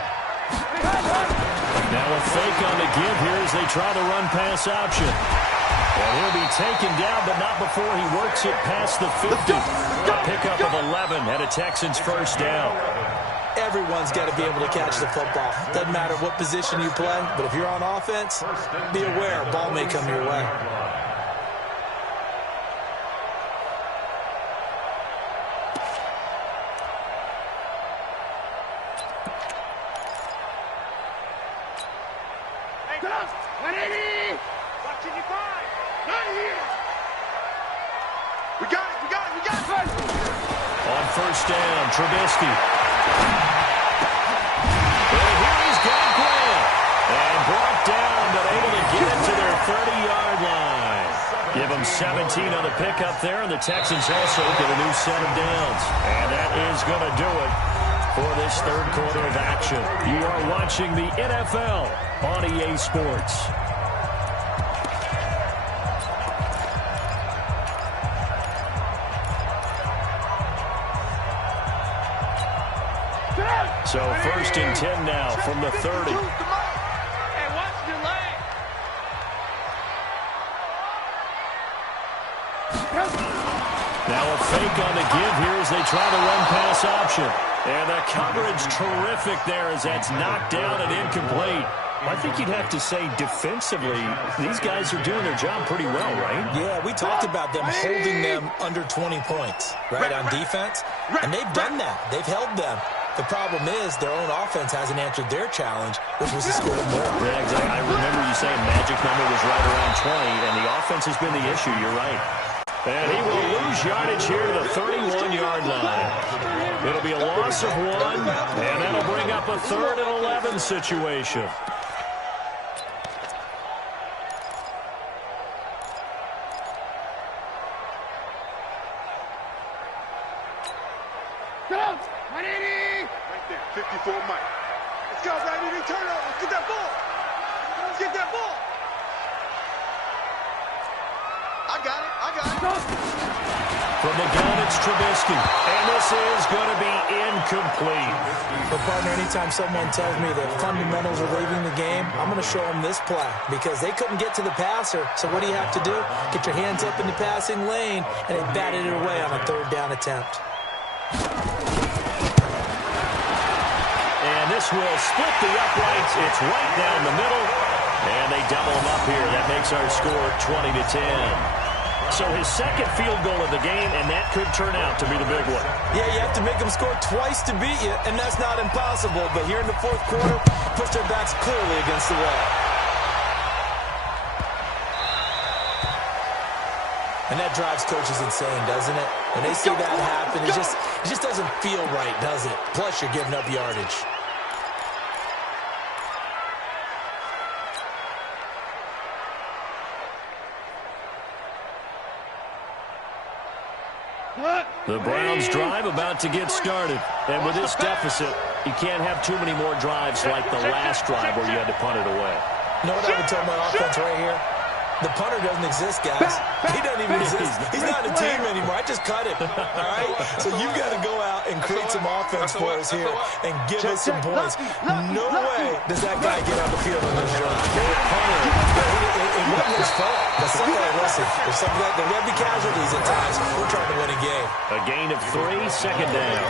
Now a fake on the give here as they try the run-pass option. And he'll be taken down, but not before he works it past the 50. A pickup of 11 and a Texans 1st down. Everyone's got to be able to catch the football. Doesn't matter what position you play, but if you're on offense, be aware a ball may come your way. We got it. On 1st down, Trubisky. And here he's got Grant. And brought down, but able to get it to their 30-yard line. Give them 17 on the pickup there, and the Texans also get a new set of downs. And that is going to do it for this 3rd quarter of action. You are watching the NFL on EA Sports. So 1st and 10 now from the 30. Hey, watch the leg. Now a fake on the give here as they try the run-pass option. And the coverage terrific there as that's knocked down and incomplete. I think you'd have to say defensively, these guys are doing their job pretty well, right? Yeah, we talked about them holding them under 20 points, right, on defense. And they've done that. They've held them. The problem is their own offense hasn't answered their challenge, which was to score more. Yeah, exactly. I remember you saying magic number was right around 20, and the offense has been the issue. You're right. And he will lose yardage here to the 31-yard line. It'll be a loss of 1, and that'll bring up a 3rd and 11 situation. Go! 180! Right there, 54 Mike. Let's go, baby. Turn over. Let's get that ball. Let's get that ball. I got it. From the gun, it's Trubisky. And this is going to be incomplete. But, partner, anytime someone tells me that fundamentals are leaving the game, I'm going to show them this play because they couldn't get to the passer. So what do you have to do? Get your hands up in the passing lane, and they batted it away on a 3rd down attempt. And this will split the uprights. It's right down the middle. And they double them up here. That makes our score 20-10. So his 2nd field goal of the game, and that could turn out to be the big one. Yeah, you have to make them score twice to beat you, and that's not impossible. But here in the 4th quarter, push their backs clearly against the wall. And that drives coaches insane, doesn't it? When they see that happen, it just doesn't feel right, does it? Plus, you're giving up yardage. The Browns' drive about to get started. And with this deficit, you can't have too many more drives like the last drive where you had to punt it away. You know what I would tell my offense right here? The punter doesn't exist, guys. He doesn't even exist. He's not a team anymore. I just cut him. All right? So you've got to go out and create some offense for us here and give us some points. No way does that guy get on the field on this drive. It wasn't his fault. But somebody, listen, there's some guy, there will be casualties at times. We're trying to win a game. A gain of 3, 2nd down.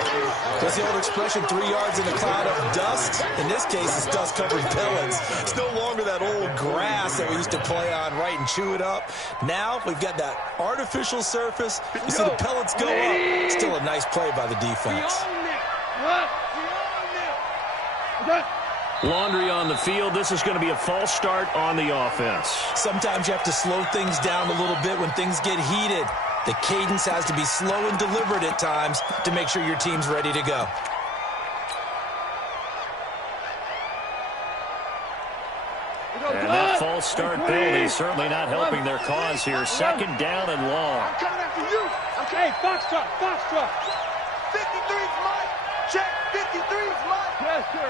What's the old expression, 3 yards in a cloud of dust? In this case, it's dust-covered pellets. It's no longer that old grass that we used to play on, right, and chew it up. Now we've got that artificial surface. You see the pellets go up. Still a nice play by the defense. Laundry on the field. This is going to be a false start on the offense. Sometimes you have to slow things down a little bit when things get heated. The cadence has to be slow and deliberate at times to make sure your team's ready to go. And that false start penalty certainly not helping their cause here. 2nd down and long. I'm coming after you. Okay, Foxtrot. 53's Mike. Check. 53's Mike. Yes, sir.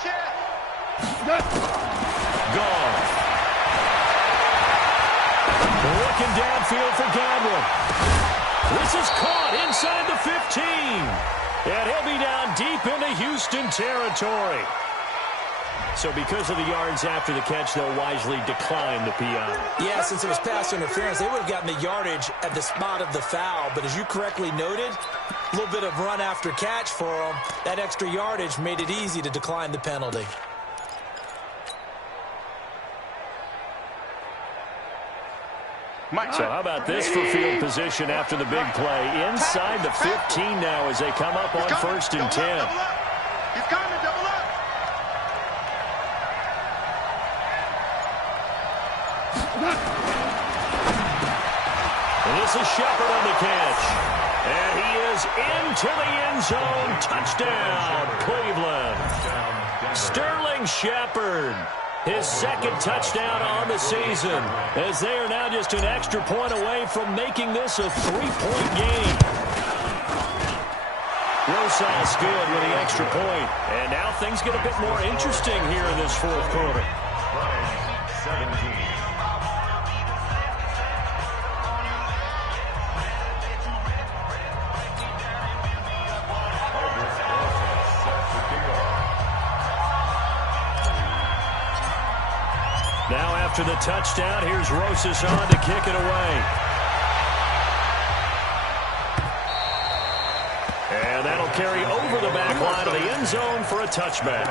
Check. Gone. Looking downfield for Godwin. This is caught inside the 15. And he'll be down deep into Houston territory. So because of the yards after the catch, they'll wisely decline the PI. Yeah, since it was pass interference, they would have gotten the yardage at the spot of the foul. But as you correctly noted, a little bit of run after catch for them. That extra yardage made it easy to decline the penalty. So how about this for field position after the big play? Inside the 15 now as they come up on 1st and 10. He's coming, double up. And this is Shepard on the catch. And he is into the end zone. Touchdown, Cleveland. Sterling Shepard. His 2nd touchdown on the season, as they are now just an extra point away from making this a 3-point game. Rosas good with the extra point. And now things get a bit more interesting here in this 4th quarter. 17. Now after the touchdown, here's Rosas on to kick it away. And that'll carry over the back line of the end zone for a touchback.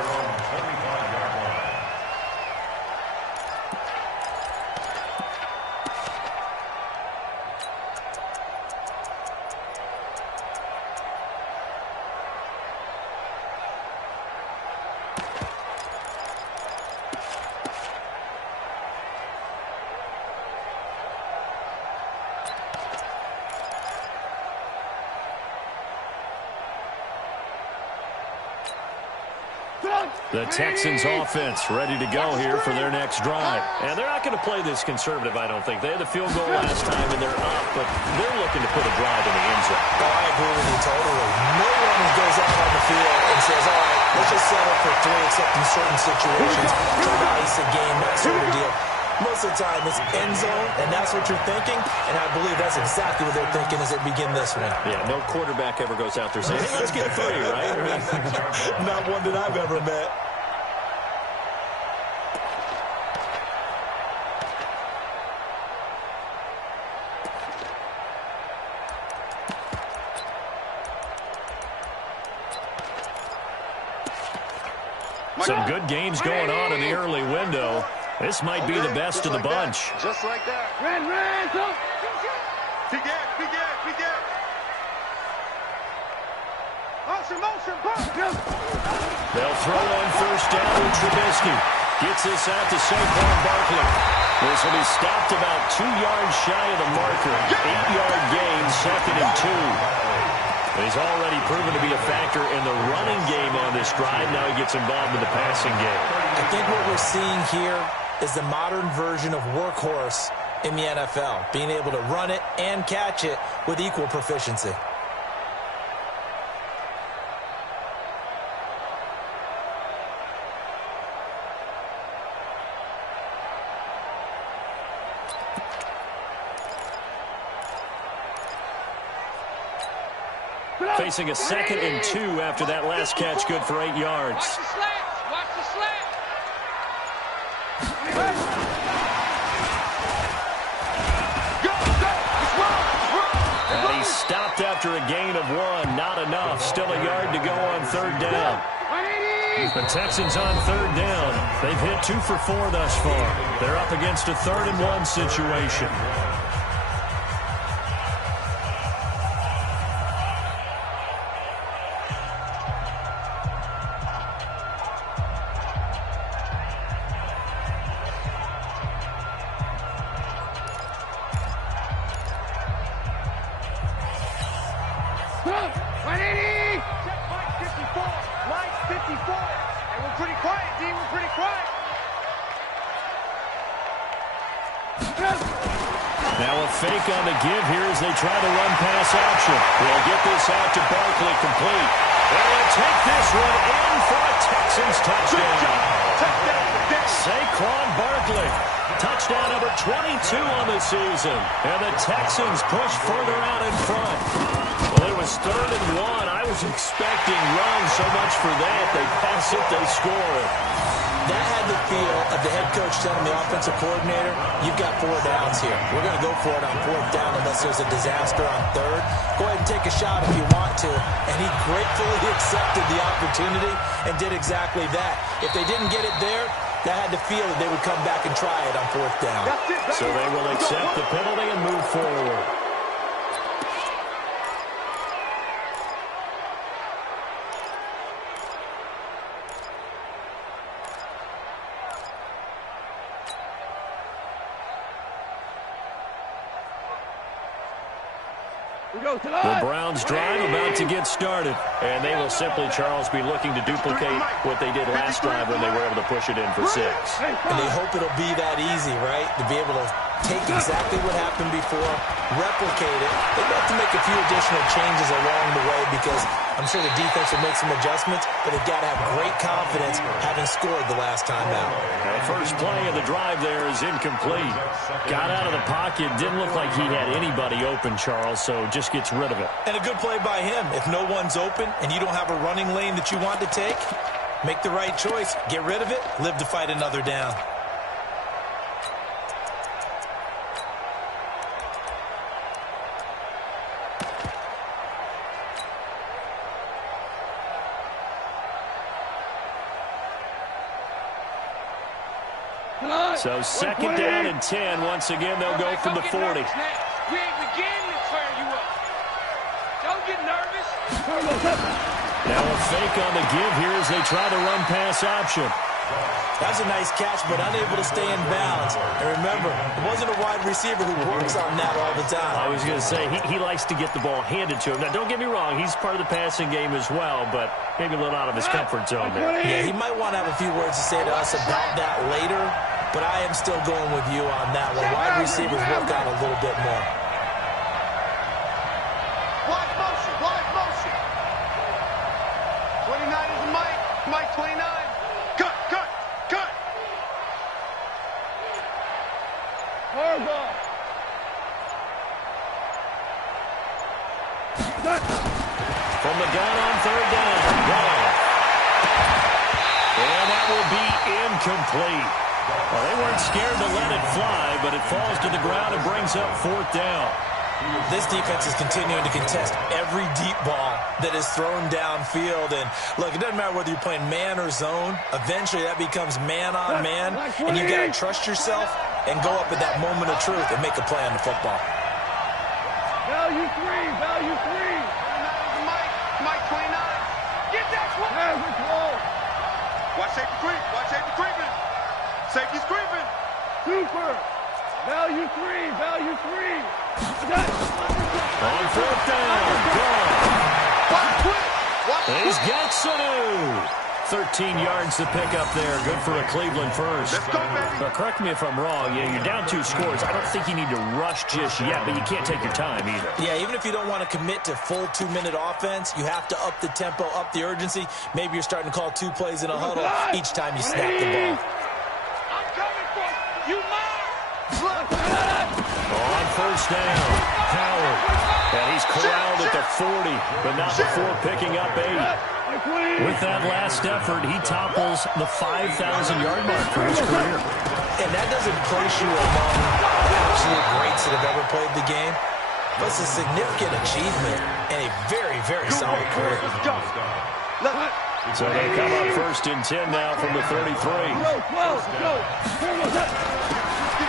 The Texans offense ready to go here for their next drive. And they're not going to play this conservative, I don't think. They had the field goal last time, and they're up, but they're looking to put a drive in the end zone. Oh, I agree with you totally. No one goes out on the field and says, all right, let's just settle for 3, except in certain situations, try to ice a game, that sort of deal. Most of the time, it's end zone, and that's what you're thinking, and I believe that's exactly what they're thinking as they begin this one. Yeah, no quarterback ever goes out there saying, hey, let's get 3, right? Not one that I've ever met. Some good games going on in the early window. This might be the best of the bunch. Just like that. Ran, go. Begin. Motion, They'll throw on first down with Trubisky. Gets this out to Saquon Barkley. This will be stopped about 2 yards shy of the marker. 8-yard gain, 2nd and 2. He's already proven to be a factor in the running game on this drive. Now he gets involved in the passing game. I think what we're seeing here is the modern version of workhorse in the NFL, being able to run it and catch it with equal proficiency. Facing a 2nd and 2 after that last catch, good for 8 yards. Watch the slant. And he's stopped after a gain of 1. Not enough. Still a yard to go on 3rd down. The Texans on 3rd down. They've hit 2 for 4 thus far. They're up against a 3rd and 1 situation. Now a fake on the give here as they try to run pass action. They'll get this out to Barkley, complete. They'll take this one in for a Texans touchdown. Saquon Barkley, touchdown number 22 on the season. And the Texans push further out in front. Well, it was 3rd and 1. I was expecting run so much for that. They pass it, they score it. That had the feel of the head coach telling the offensive coordinator, you've got 4 downs here. We're going to go for it on 4th down unless there's a disaster on 3rd. Go ahead and take a shot if you want to. And he gratefully accepted the opportunity and did exactly that. If they didn't get it there, that had the feel that they would come back and try it on 4th down. So they will accept the penalty and move forward. The Browns drive about to get started, and they will simply, Charles, be looking to duplicate what they did last drive when they were able to push it in for 6. And they hope it'll be that easy, right? To be able to take exactly what happened before, replicate it. They'd have to make a few additional changes along the way because I'm sure the defense will make some adjustments, but they've got to have great confidence having scored the last time out. The first play of the drive there is incomplete. Got out of the pocket, didn't look like he had anybody open, Charles, so just gets rid of it. And a good play by him. If no one's open and you don't have a running lane that you want to take, make the right choice. Get rid of it, live to fight another down. So second down and 10. Once again, they'll go from the 40. We ain't beginning to turn you up. Don't get nervous. Now a fake on the give here as they try the run-pass option. That's a nice catch, but unable to stay in bounds. And remember, it wasn't a wide receiver who works on that all the time. I was going to say, he likes to get the ball handed to him. Now, don't get me wrong, he's part of the passing game as well, but maybe a little out of his comfort zone there. Yeah, he might want to have a few words to say to us about that later, but I am still going with you on that one. Wide receivers work on a little bit more. Wide motion, wide motion. 29 is Mike. Mike 29. Cut, cut, cut. Hard ball. From the gun on third down. And that will be incomplete. Well, they weren't scared to let it fly, but it falls to the ground and brings up fourth down. This defense is continuing to contest every deep ball that is thrown downfield. And, look, it doesn't matter whether you're playing man or zone. Eventually, that becomes man on man, and you've got to trust yourself and go up at that moment of truth and make a play on the football. Value three, value three. 29 is Mike. Mike 29. Get that one. There's a close. Watch safety creep. Watch safety creeping. Safety's creeping. Super. Value three, value three. On fourth down. Gone. He's got Sanu. 13 yards to pick up there. Good for a Cleveland first. Let's go, baby. But correct me if I'm wrong. Yeah, you're down 2 scores. I don't think you need to rush just yet, but you can't take your time either. Yeah, even if you don't want to commit to full 2-minute offense, you have to up the tempo, up the urgency. Maybe you're starting to call 2 plays in a huddle each time you snap the ball. I'm coming for you. You mine. On first down, Howard. And he's corralled at the 40, but not before picking up 8. With that last effort, he topples the 5,000-yard mark for his career. And that doesn't place you among the absolute greats that have ever played the game. But it's a significant achievement and a very, very solid career. So they come up first and 10 now from the 33.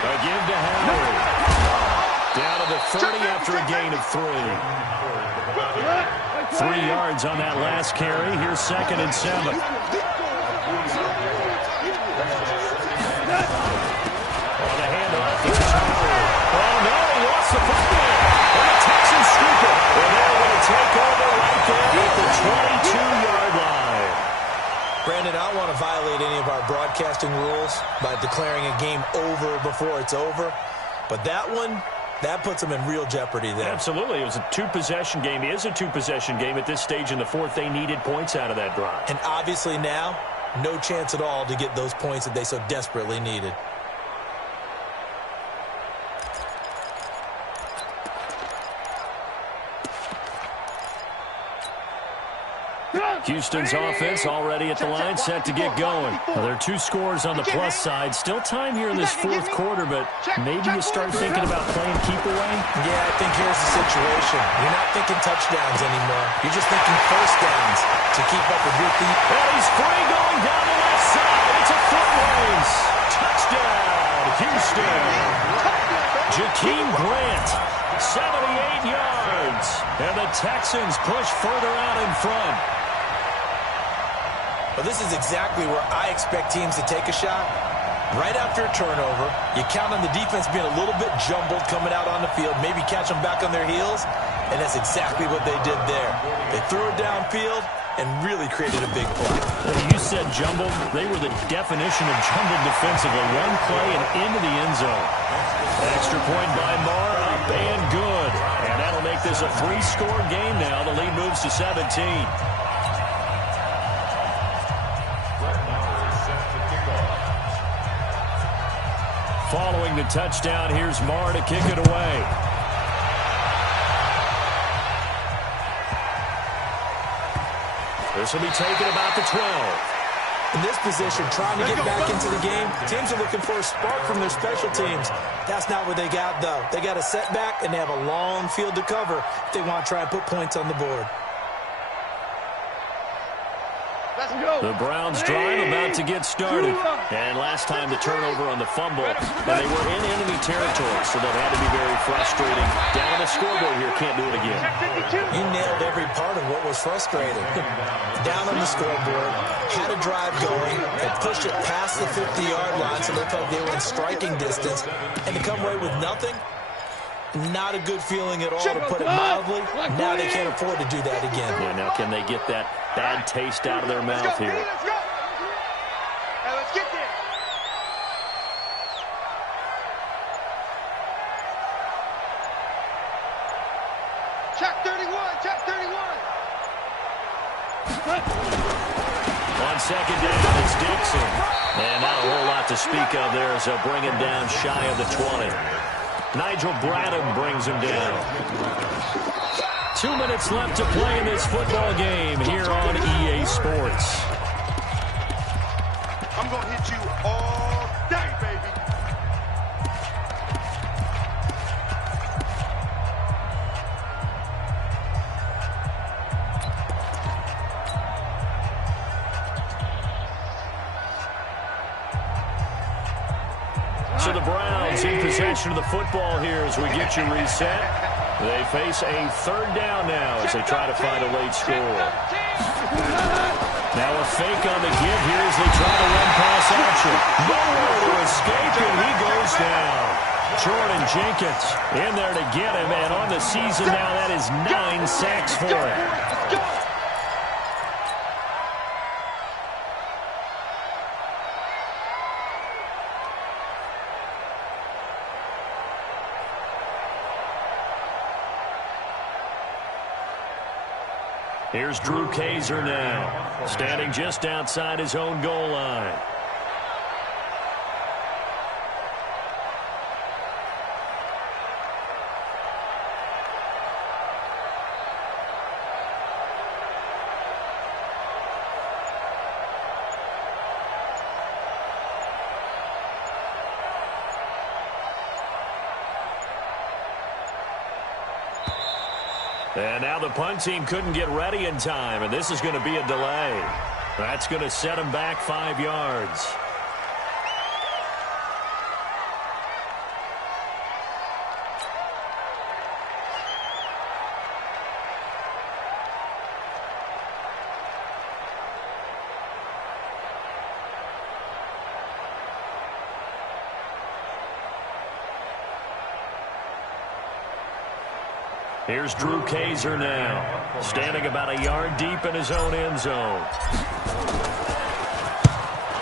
A give to Howard. Down to the 30 after a gain of 3. 3 yards on that last carry. Here's second and 7. On the handoff, it's Howard. Oh, no, he lost the football. And the Texans scoop it. And they're going to take over right there at the 22-yard line. Brandon, I don't want to violate any of our broadcasting rules by declaring a game over before it's over. But that one, that puts them in real jeopardy there. Absolutely. It was a 2-possession game. It is a 2-possession game at this stage in the fourth. They needed points out of that drive. And obviously now, no chance at all to get those points that they so desperately needed. Houston's offense already at the line, set to get going. Well, there are 2 scores on the plus side. Still time here in this fourth quarter, but maybe you start thinking about playing keep away? Yeah, I think here's the situation. You're not thinking touchdowns anymore. You're just thinking first downs to keep up with your feet. And he's free going down the left side. It's a foot race. Touchdown, Houston. Jakeem Grant, 78 yards. And the Texans push further out in front. Well, this is exactly where I expect teams to take a shot. Right after a turnover, you count on the defense being a little bit jumbled coming out on the field, maybe catch them back on their heels, and that's exactly what they did there. They threw it downfield and really created a big play. You said jumbled. They were the definition of jumbled defensively. One play and into the end zone. Extra point by Marr, up and good. And that'll make this a 3-score game now. The lead moves to 17. Following the touchdown, here's Marr to kick it away. This will be taken about the 12. In this position, trying to get back into the game, teams are looking for a spark from their special teams. That's not what they got, though. They got a setback, and they have a long field to cover if they want to try and put points on the board. The Browns drive about to get started. And last time the turnover on the fumble, and they were in enemy territory, so that had to be very frustrating. Down on the scoreboard here, can't do it again. You nailed every part of what was frustrating. Down on the scoreboard, had a drive going, they pushed it past the 50-yard line, so they felt they were in striking distance, and to come away with nothing, not a good feeling at all, to put it mildly. Now they can't afford to do that again. Yeah, now can they get that bad taste out of their mouth here? Let's go. Now let's get there. Check 31. Check 31. On second down, it's Dixon. And not a whole lot to speak of there as they'll bring him down shy of the 20. Nigel Bradham brings him down. 2 minutes left to play in this football game here on EA Sports. I'm going to hit you all day, baby. So the Browns in possession of the football here as we get you reset. They face a third down now as they try to find a late score. Now a fake on the give here as they try to run pass action. Nowhere to escape, and he goes down. Jordan Jenkins in there to get him, and on the season now that is 9 sacks for him. Here's Drew Kaiser now, standing just outside his own goal line. And now the punt team couldn't get ready in time, and this is going to be a delay. That's going to set them back 5 yards. Here's Drew Kaiser now, standing about a yard deep in his own end zone.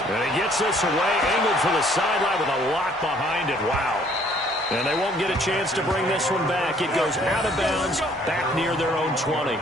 And he gets this away, angled for the sideline with a lock behind it. Wow. And they won't get a chance to bring this one back. It goes out of bounds, back near their own 20.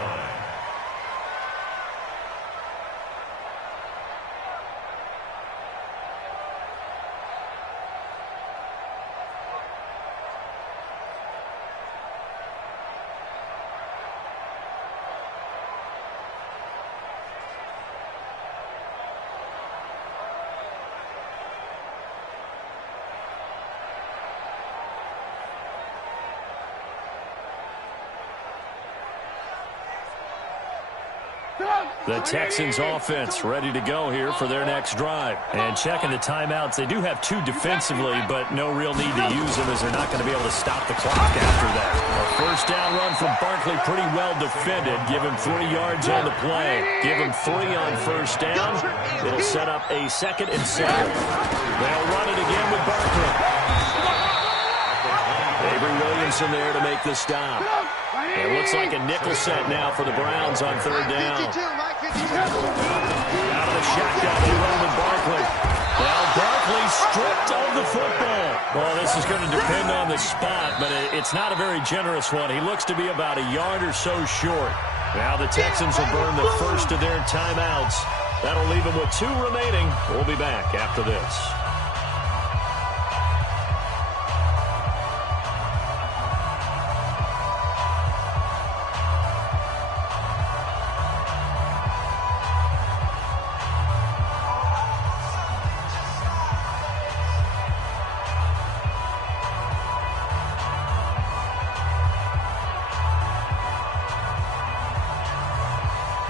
The Texans offense ready to go here for their next drive. And checking the timeouts, they do have 2 defensively, but no real need to use them as they're not going to be able to stop the clock after that. A first down run from Barkley, pretty well defended. Give him 3 yards on the play. Give him 3 on first down. It'll set up a 2nd and 7. They'll run it again with Barkley. Avery Williamson there to make the stop. It looks like a nickel set now for the Browns on 3rd down. Out of the shotgun, they run with Barkley. Now Barkley stripped of the football. Well, this is going to depend on the spot, but it's not a very generous one. He looks to be about a yard or so short. Now the Texans will burn the first of their timeouts. That'll leave them with 2 remaining. We'll be back after this.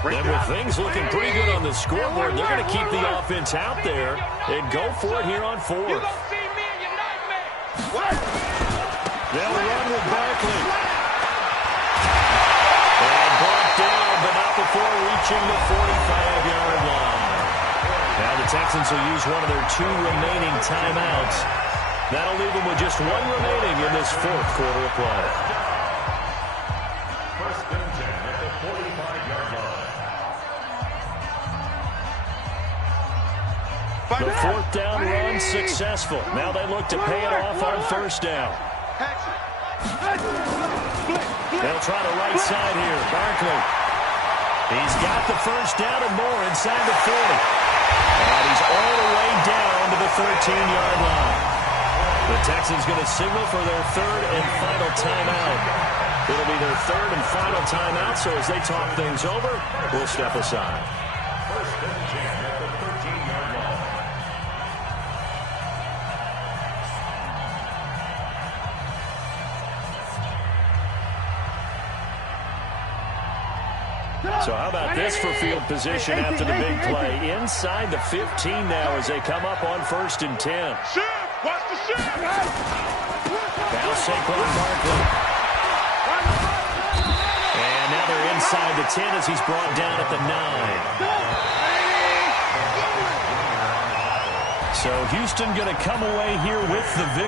And with things looking pretty good on the scoreboard, they're going to keep the offense out there and go for it here on fourth. You gonna see me in your nightmare. They'll run with Barkley. And brought down, but not before reaching the 45-yard line. Now the Texans will use one of their 2 remaining timeouts. That'll leave them with just 1 remaining in this fourth quarter of play. First and 10 at the 45-yard line. The fourth down run successful. Now they look to pay it off on first down. They'll try the right side here. Barkley. He's got the first down and more inside the 40. And he's all the way down to the 13-yard line. The Texans going to signal for their third and final timeout. It'll be their third and final timeout, so as they talk things over, we'll step aside. First and 10 at the 13-yard line. So how about this for field position after the big play? Inside the 15 now as they come up on first and 10. Watch the shit! Now Saquon Barkley. And now they're inside the 10 as he's brought down at the 9. So Houston going to come away here with the victory.